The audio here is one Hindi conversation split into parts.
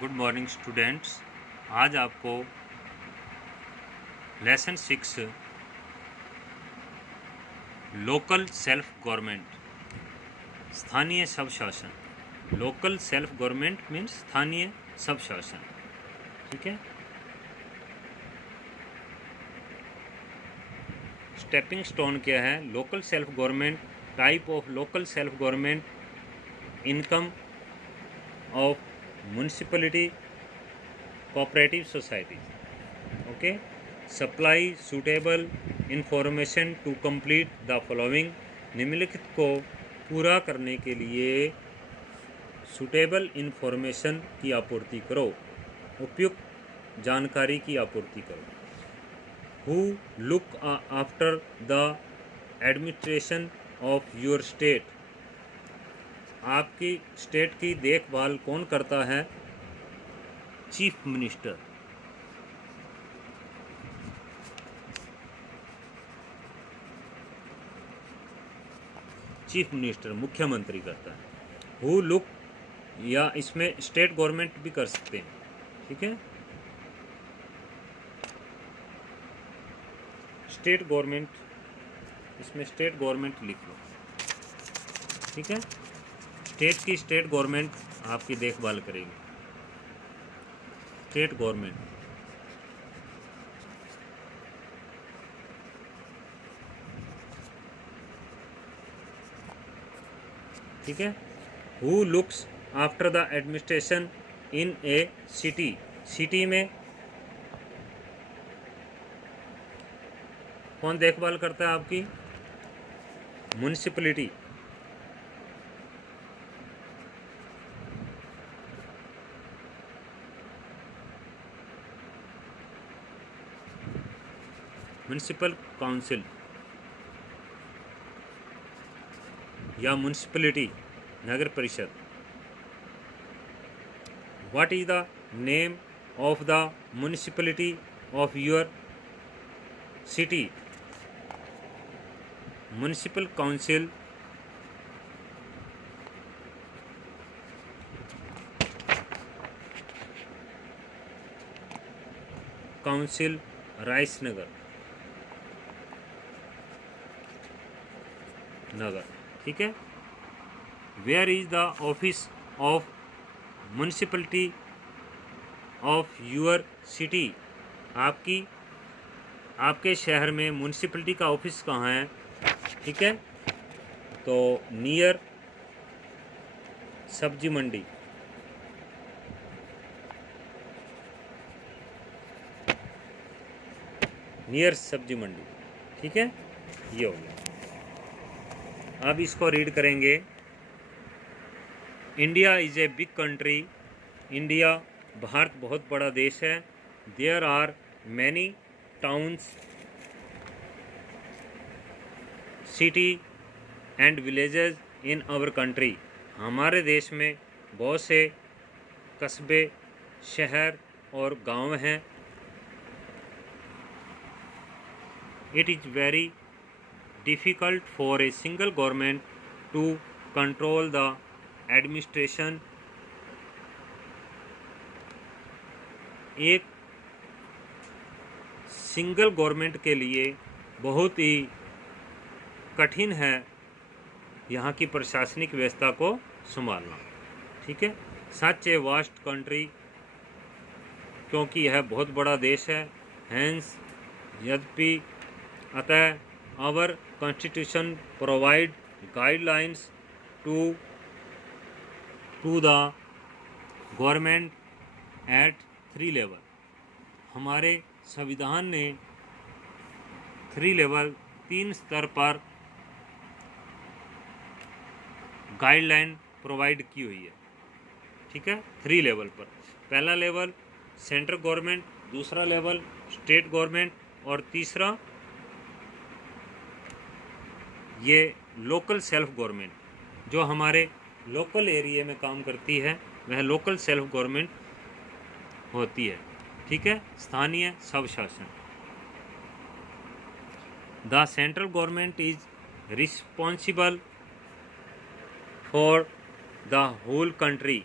Good morning students. आज आपको लेसन 6 लोकल सेल्फ गवर्नमेंट, स्थानीय स्वशासन। लोकल सेल्फ गवर्नमेंट मीन्स स्थानीय स्वशासन। ठीक है। स्टेपिंग स्टोन क्या है? Local self government, type of local self government, income of municipality, cooperative society. Okay. Supply suitable information to complete the following. निम्नलिखित को पूरा करने के लिए सूटेबल इंफॉर्मेशन की आपूर्ति करो, उपयुक्त जानकारी की आपूर्ति करो। Who look after the administration of your state. आपकी स्टेट की देखभाल कौन करता है? Chief minister. चीफ मिनिस्टर मुख्यमंत्री करता है। हु लुक, या इसमें स्टेट गवर्नमेंट भी कर सकते हैं। ठीक है। स्टेट गवर्नमेंट, इसमें स्टेट गवर्नमेंट लिख लो। ठीक है। स्टेट गवर्नमेंट आपकी देखभाल करेगी। State government. ठीक है। Who looks after the administration in a city. City में कौन देखभाल करता है आपकी? म्युनिसिपैलिटी। म्युनिसिपल काउंसिल या municipality, Nagar Parishad. What is the name of the municipality of your city? Municipal council council Raisinghnagar नगर। ठीक है। Where is the office of municipality of your city. आपके शहर में म्युनिसिपैलिटी का ऑफिस कहाँ है? ठीक है। तो नियर सब्जी मंडी। नियर सब्जी मंडी। ठीक है। ये हो गया। अब इसको रीड करेंगे। India is a big country. India, Bharat बहुत बड़ा देश है। There are many towns, city and villages in our country. हमारे देश में बहुत से कस्बे, शहर और गांव हैं। It is very difficult for a single government to control the administration। एक सिंगल गवर्नमेंट के लिए बहुत ही कठिन है यहाँ की प्रशासनिक व्यवस्था को संभालना। ठीक है। सच ए वास्ट कंट्री, क्योंकि यह बहुत बड़ा देश है। हैंस, यद्यपि, अतः, our constitution provide guidelines to the government at 3 level. हमारे संविधान ने 3 लेवल, 3 स्तर पर गाइडलाइन प्रोवाइड की हुई है। ठीक है। 3 लेवल पर। पहला लेवल सेंट्रल गवर्नमेंट, दूसरा लेवल स्टेट गवर्नमेंट और तीसरा ये लोकल सेल्फ गवर्नमेंट। जो हमारे लोकल एरिया में काम करती है वह लोकल सेल्फ गवर्नमेंट होती है। ठीक है। स्थानीय स्वशासन। The central government is responsible for the whole country.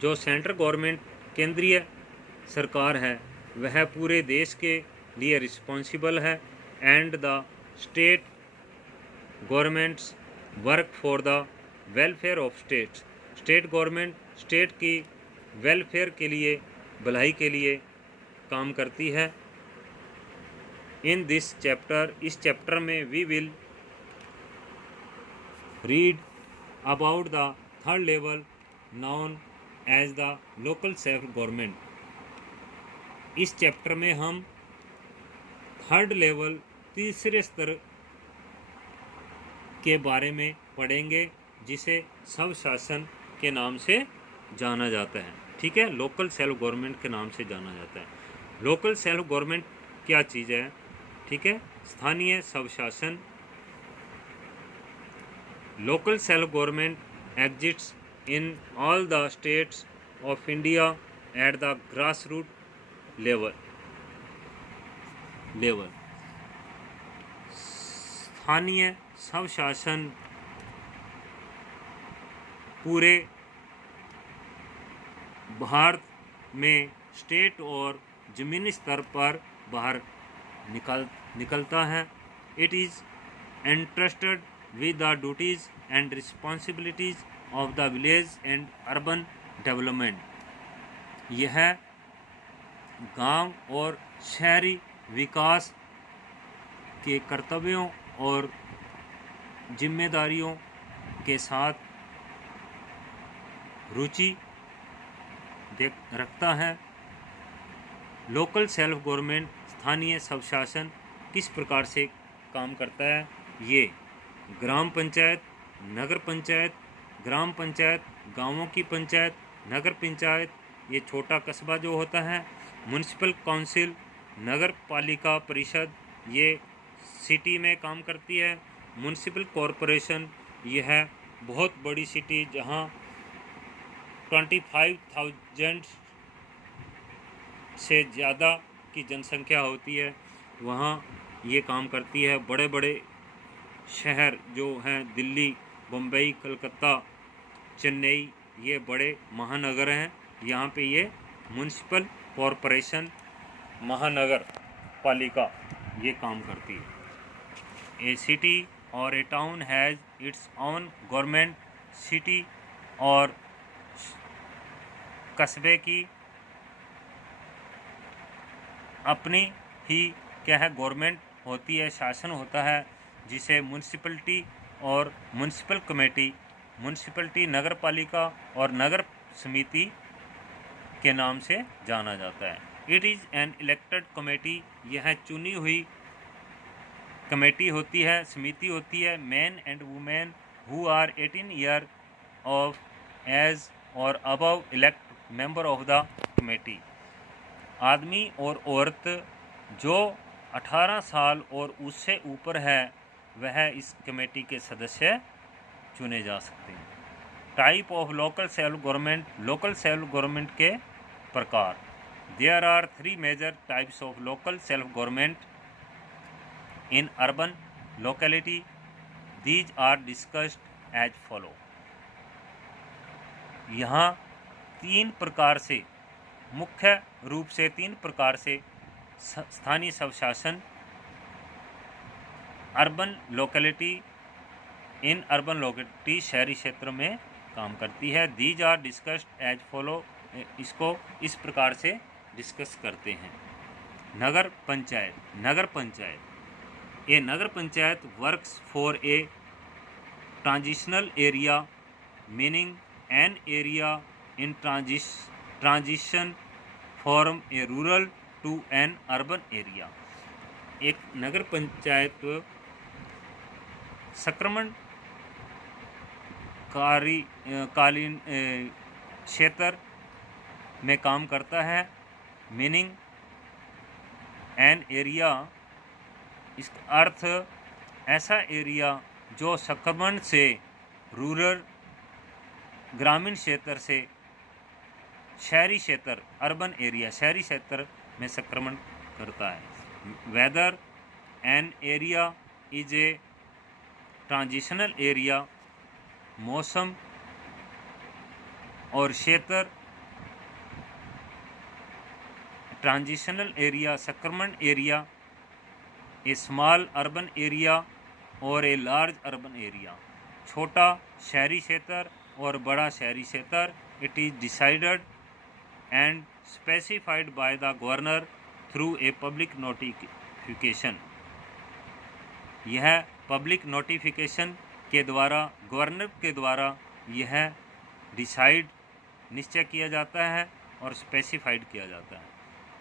जो सेंट्रल गवर्नमेंट केंद्रीय सरकार है वह पूरे देश के लिए रिस्पॉन्सिबल है, and the state governments work for the welfare of states. State government state की वेलफेयर के लिए, भलाई के लिए काम करती है। इन दिस चैप्टर, इस चैप्टर में we will read about the third level known as the local self government. इस चैप्टर में हम थर्ड लेवल, तीसरे स्तर के बारे में पढ़ेंगे, जिसे सब शासन के नाम से जाना जाता है। ठीक है, लोकल सेल्फ गवर्नमेंट के नाम से जाना जाता है। लोकल सेल्फ गवर्नमेंट क्या चीज़ है? ठीक है, स्थानीय स्वशासन। Local self government exists in all the states of India at the grass root level. स्थानीय स्वशासन पूरे भारत में स्टेट और ज़मीनी स्तर पर बाहर निकलता है। It is entrusted with the duties and responsibilities of the village and urban development। यह गांव और शहरी विकास के कर्तव्यों और जिम्मेदारियों के साथ रुचि रखता है। लोकल सेल्फ गवर्नमेंट, स्थानीय स्वशासन किस प्रकार से काम करता है? ये ग्राम पंचायत, नगर पंचायत, ग्राम पंचायत, गांवों की पंचायत, नगर पंचायत, ये छोटा कस्बा जो होता है, म्युनिसिपल काउंसिल, नगर पालिका परिषद, ये सिटी में काम करती है। म्युनिसिपल कॉरपोरेशन, यह है बहुत बड़ी सिटी जहां 25,000 से ज़्यादा की जनसंख्या होती है, वहाँ ये काम करती है। बड़े बड़े शहर जो हैं, दिल्ली, बम्बई, कलकत्ता, चेन्नई, ये बड़े महानगर हैं, यहाँ पे ये म्युनिसिपल कॉरपोरेशन, महानगर पालिका ये काम करती है। ए सिटी और a town has its own government. City और कस्बे की अपनी ही क्या है, गवर्नमेंट होती है, शासन होता है, जिसे म्युनिसिपलिटी और म्युनिसिपल कमेटी, म्युनिसिपलिटी नगर पालिका और नगर समिति के नाम से जाना जाता है। It is an elected committee, यह चुनी हुई कमेटी होती है, समिति होती है। Man and women who are 18 year of age और above elect member of the committee. आदमी और औरत जो 18 साल और उससे ऊपर है वह इस कमेटी के सदस्य चुने जा सकते हैं। Type of local self government, local self government के प्रकार। There are 3 major types of local self government in urban locality. These are discussed as follow. यहाँ 3 प्रकार से, मुख्य रूप से 3 प्रकार से स्थानीय स्वशासन urban locality, in urban locality शहरी क्षेत्र में काम करती है। These are discussed as follow, इसको इस प्रकार से डिस्कस करते हैं। Nagar Panchayat. Nagar Panchayat, a Nagar Panchayat works for a transitional area, meaning an area in transition from a rural to an urban area. एक नगर पंचायत कालीन क्षेत्र में काम करता है। मीनिंग एन एरिया, इसका अर्थ ऐसा एरिया जो संक्रमण से रूरल ग्रामीण क्षेत्र से शहरी क्षेत्र, अर्बन एरिया शहरी क्षेत्र में संक्रमण करता है। Whether an area is a transitional area, मौसम और क्षेत्र ट्रांजिशनल एरिया, संक्रमण area, a small urban area और ए लार्ज अर्बन एरिया। छोटा शहरी क्षेत्र और बड़ा शहरी क्षेत्र। It is decided and specified by the governor through a public notification. यह पब्लिक नोटिफिकेशन के द्वारा, गवर्नर के द्वारा यह डिसाइड, निश्चय किया जाता है और स्पेसिफाइड किया जाता है।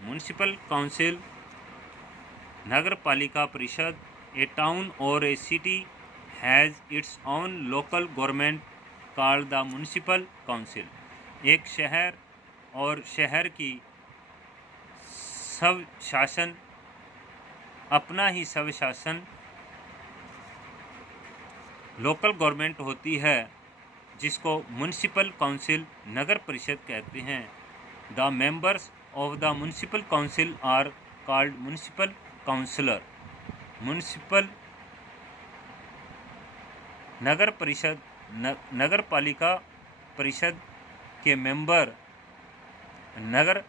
म्युनिसिपल काउंसिल, नगर पालिका परिषद, ए टाउन और a city has its own local government called the municipal council. एक शहर और शहर की सब शासन, अपना ही सब शासन लोकल गवर्नमेंट होती है, जिसको म्युनिसिपल काउंसिल, नगर परिषद कहते हैं। The members of the municipal council are called municipal councillor. Municipal Nagar Parishad, Nagar पालिका परिषद के मेंबर नगर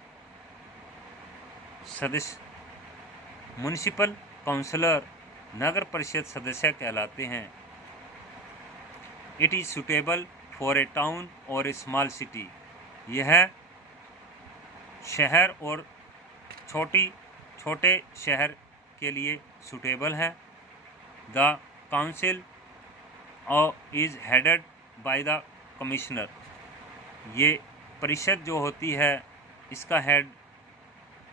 सदस्य, म्युनिसिपल काउंसलर नगर परिषद सदस्य कहलाते हैं। It is suitable for a town और ए स्मॉल सिटी। यह शहर और छोटे शहर के लिए सुटेबल है। The council is headed by the commissioner. ये परिषद जो होती है, इसका हेड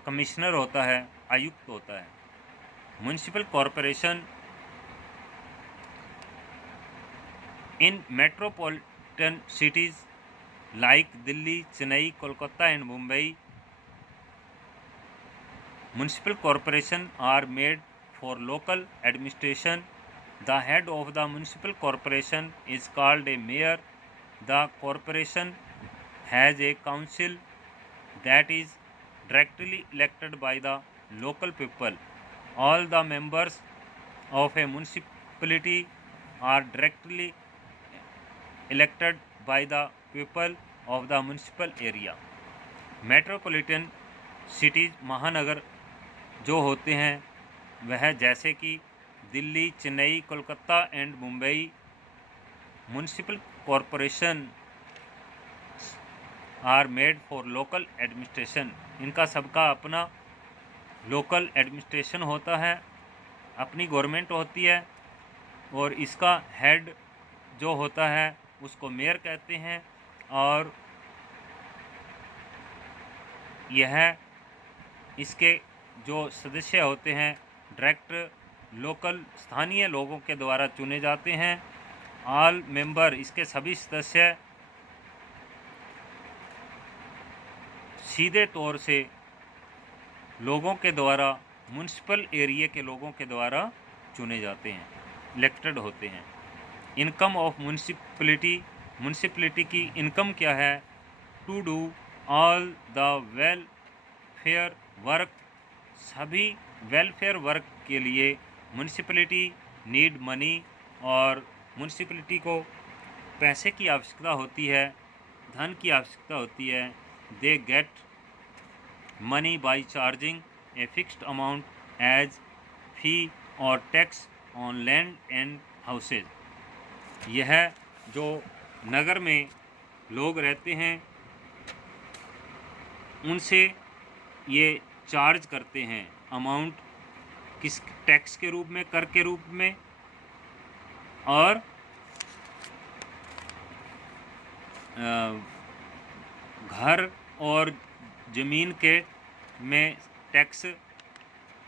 कमिश्नर होता है, आयुक्त होता है। Municipal corporation in metropolitan cities like Delhi, Chennai, Kolkata and Mumbai, municipal corporation are made for local administration. The head of the municipal corporation is called a mayor. The corporation has a council that is directly elected by the local people. All the members of a municipality are directly elected by the people of the municipal area. Metropolitan cities, महानगर जो होते हैं वह जैसे कि Delhi, Chennai, Kolkata and Mumbai, municipal corporation are made for local administration. इनका सबका अपना लोकल एडमिनिस्ट्रेशन होता है, अपनी गवर्नमेंट होती है, और इसका हेड जो होता है उसको मेयर कहते हैं। और यह, इसके जो सदस्य होते हैं डायरेक्ट लोकल, स्थानीय लोगों के द्वारा चुने जाते हैं। ऑल मेंबर, इसके सभी सदस्य सीधे तौर से लोगों के द्वारा, म्युनिसिपल एरिया के लोगों के द्वारा चुने जाते हैं, इलेक्टेड होते हैं। इनकम ऑफ म्युनिसिपलिटी, म्युनिसिपलिटी की इनकम क्या है? To do all the welfare work, सभी वेलफेयर वर्क के लिए म्युनिसिपलिटी नीड मनी, और म्युनिसिपलिटी को पैसे की आवश्यकता होती है, धन की आवश्यकता होती है। They get money by charging a fixed amount as fee और tax on land and houses. यह जो नगर में लोग रहते हैं उनसे ये चार्ज करते हैं अमाउंट, किस टैक्स के रूप में, कर के रूप में, और घर और ज़मीन के में टैक्स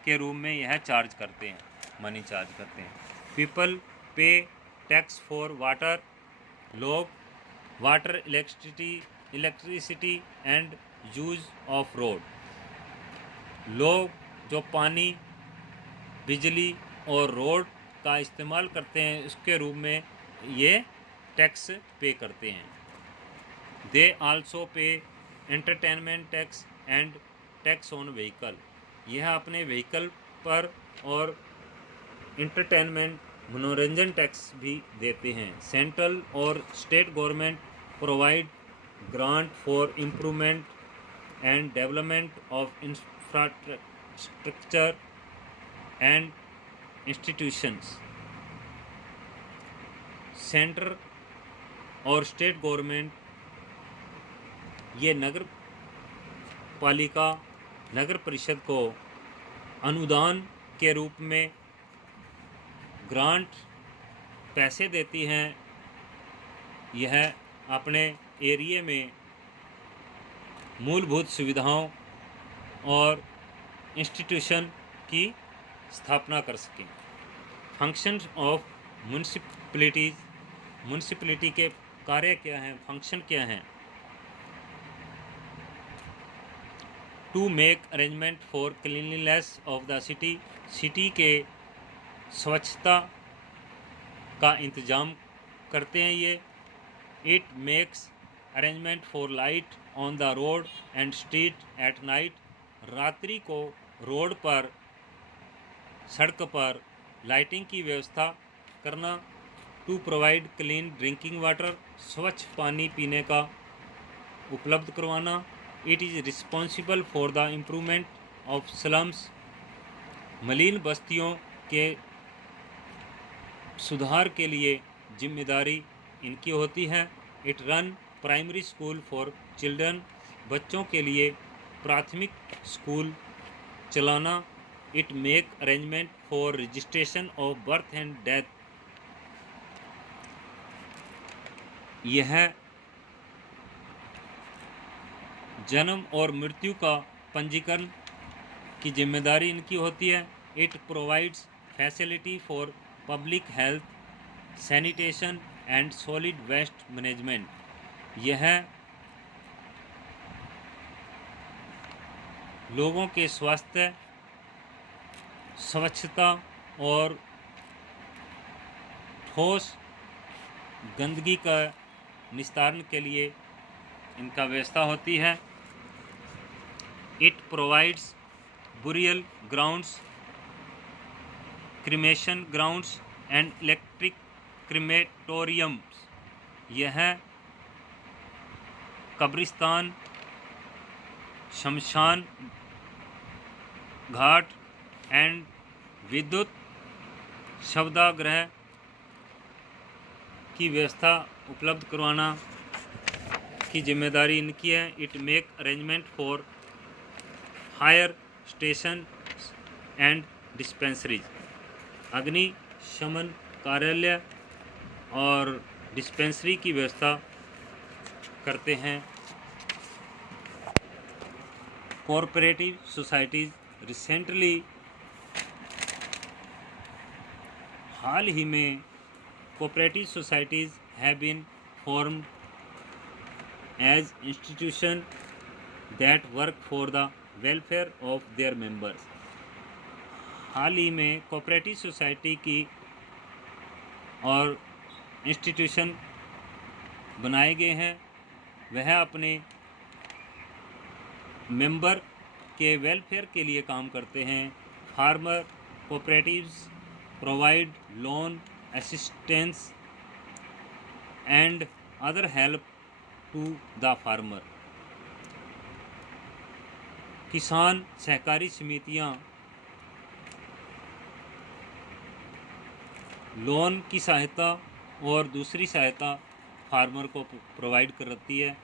के रूप में यह चार्ज करते हैं, मनी चार्ज करते हैं। पीपल पे टैक्स फॉर वाटर, लोग water, electricity and use of road, लोग जो पानी, बिजली और रोड का इस्तेमाल करते हैं उसके रूप में ये टैक्स पे करते हैं। दे आल्सो पे entertainment tax and tax on vehicle. यह अपने व्हीकल पर और इंटरटेनमेंट, मनोरंजन टैक्स भी देते हैं। सेंट्रल और state government provide grant for improvement and development of infrastructure and institutions. Centre और स्टेट गवर्नमेंट ये नगर पालिका नगर परिषद को अनुदान के रूप में ग्रांट पैसे देती हैं। यह अपने एरिया में मूलभूत सुविधाओं और इंस्टीट्यूशन की स्थापना कर सकें। फंक्शंस ऑफ म्यूनिसिपैलिटीज़, म्यूनिसिपैलिटी के कार्य क्या हैं, फंक्शन क्या हैं? To make arrangement for cleanliness of the city, city के स्वच्छता का इंतज़ाम करते हैं ये। It makes arrangement for light on the road and street at night, रात्रि को रोड पर सड़क पर लाइटिंग की व्यवस्था करना। To provide clean drinking water, स्वच्छ पानी पीने का उपलब्ध करवाना। It is responsible for the improvement of slums, मलिन बस्तियों के सुधार के लिए जिम्मेदारी इनकी होती है। It run primary school for children, बच्चों के लिए प्राथमिक स्कूल चलाना। It make arrangement for registration of birth and death, यह जन्म और मृत्यु का पंजीकरण की जिम्मेदारी इनकी होती है। It provides facility for public health, sanitation and solid waste management, यह लोगों के स्वास्थ्य, स्वच्छता और ठोस गंदगी का निस्तारण के लिए इनका व्यवस्था होती है। It provides burial grounds, cremation grounds and electric crematoriums, यह कब्रिस्तान, शमशान घाट एंड विद्युत शवदाह की व्यवस्था उपलब्ध करवाना की जिम्मेदारी इनकी है। It make arrangement for fire station and dispensaries, अग्निशमन कार्यालय और डिस्पेंसरी की व्यवस्था करते हैं। कोऑपरेटिव सोसाइटीज़, रिसेंटली हाल ही में cooperative societies have been formed as institution that work for the welfare of their members। हाल ही में कोऑपरेटिव सोसाइटी की और इंस्टीट्यूशन बनाए गए हैं, वह अपने मेंबर के वेलफेयर के लिए काम करते हैं। Farmer cooperatives provide loan assistance and other help to the farmer, किसान सहकारी समितियां लोन की सहायता और दूसरी सहायता फार्मर को प्रोवाइड करती है।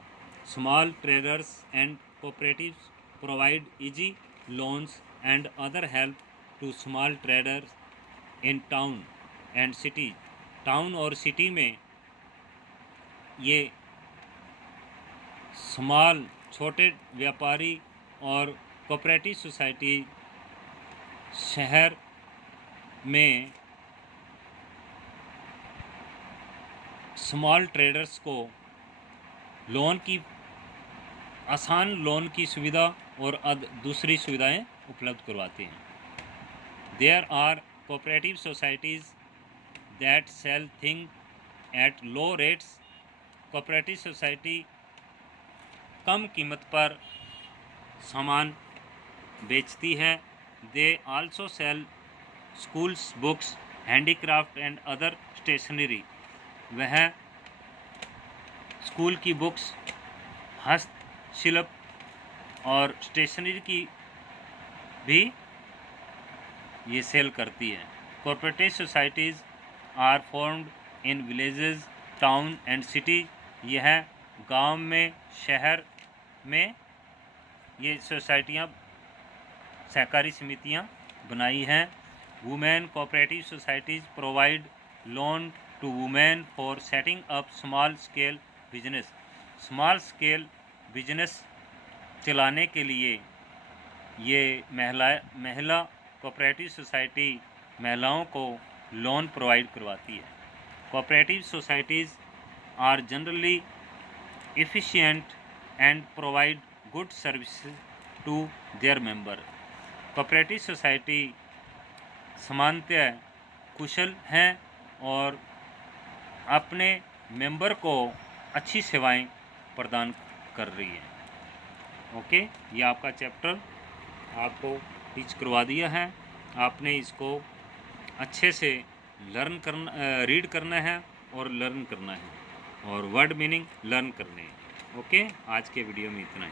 Small traders and cooperatives provide easy loans and other help to small traders in town and city, town और सिटी में ये स्मॉल छोटे व्यापारी और कोऑपरेटिव सोसाइटी शहर में स्मॉल ट्रेडर्स को आसान लोन की सुविधा और दूसरी सुविधाएं उपलब्ध करवाते हैं। There are cooperative societies that sell thing at low rates, cooperative society कम कीमत पर सामान बेचती है। They also sell schools books, handicraft and other stationery, वह स्कूल की बुक्स, हस्तशिल्प और स्टेशनरी की भी ये सेल करती है। Cooperative societies are formed in villages, town and city. यह गांव में, शहर में ये सोसाइटियाँ, सहकारी समितियाँ बनाई हैं। Women cooperative societies provide loan to women for setting up small scale business. Small scale business चलाने के लिए ये महिला कोऑपरेटिव सोसाइटी महिलाओं को लोन प्रोवाइड करवाती है। Cooperative societies are generally efficient and provide good services to their member. Cooperative society सामान्यतः कुशल हैं और अपने मेंबर को अच्छी सेवाएं प्रदान कर रही है। ओके, ये आपका चैप्टर आपको टीच करवा दिया है। आपने इसको अच्छे से रीड करना है और लर्न करना है, और वर्ड मीनिंग लर्न करने हैं। ओके, आज के वीडियो में इतना ही।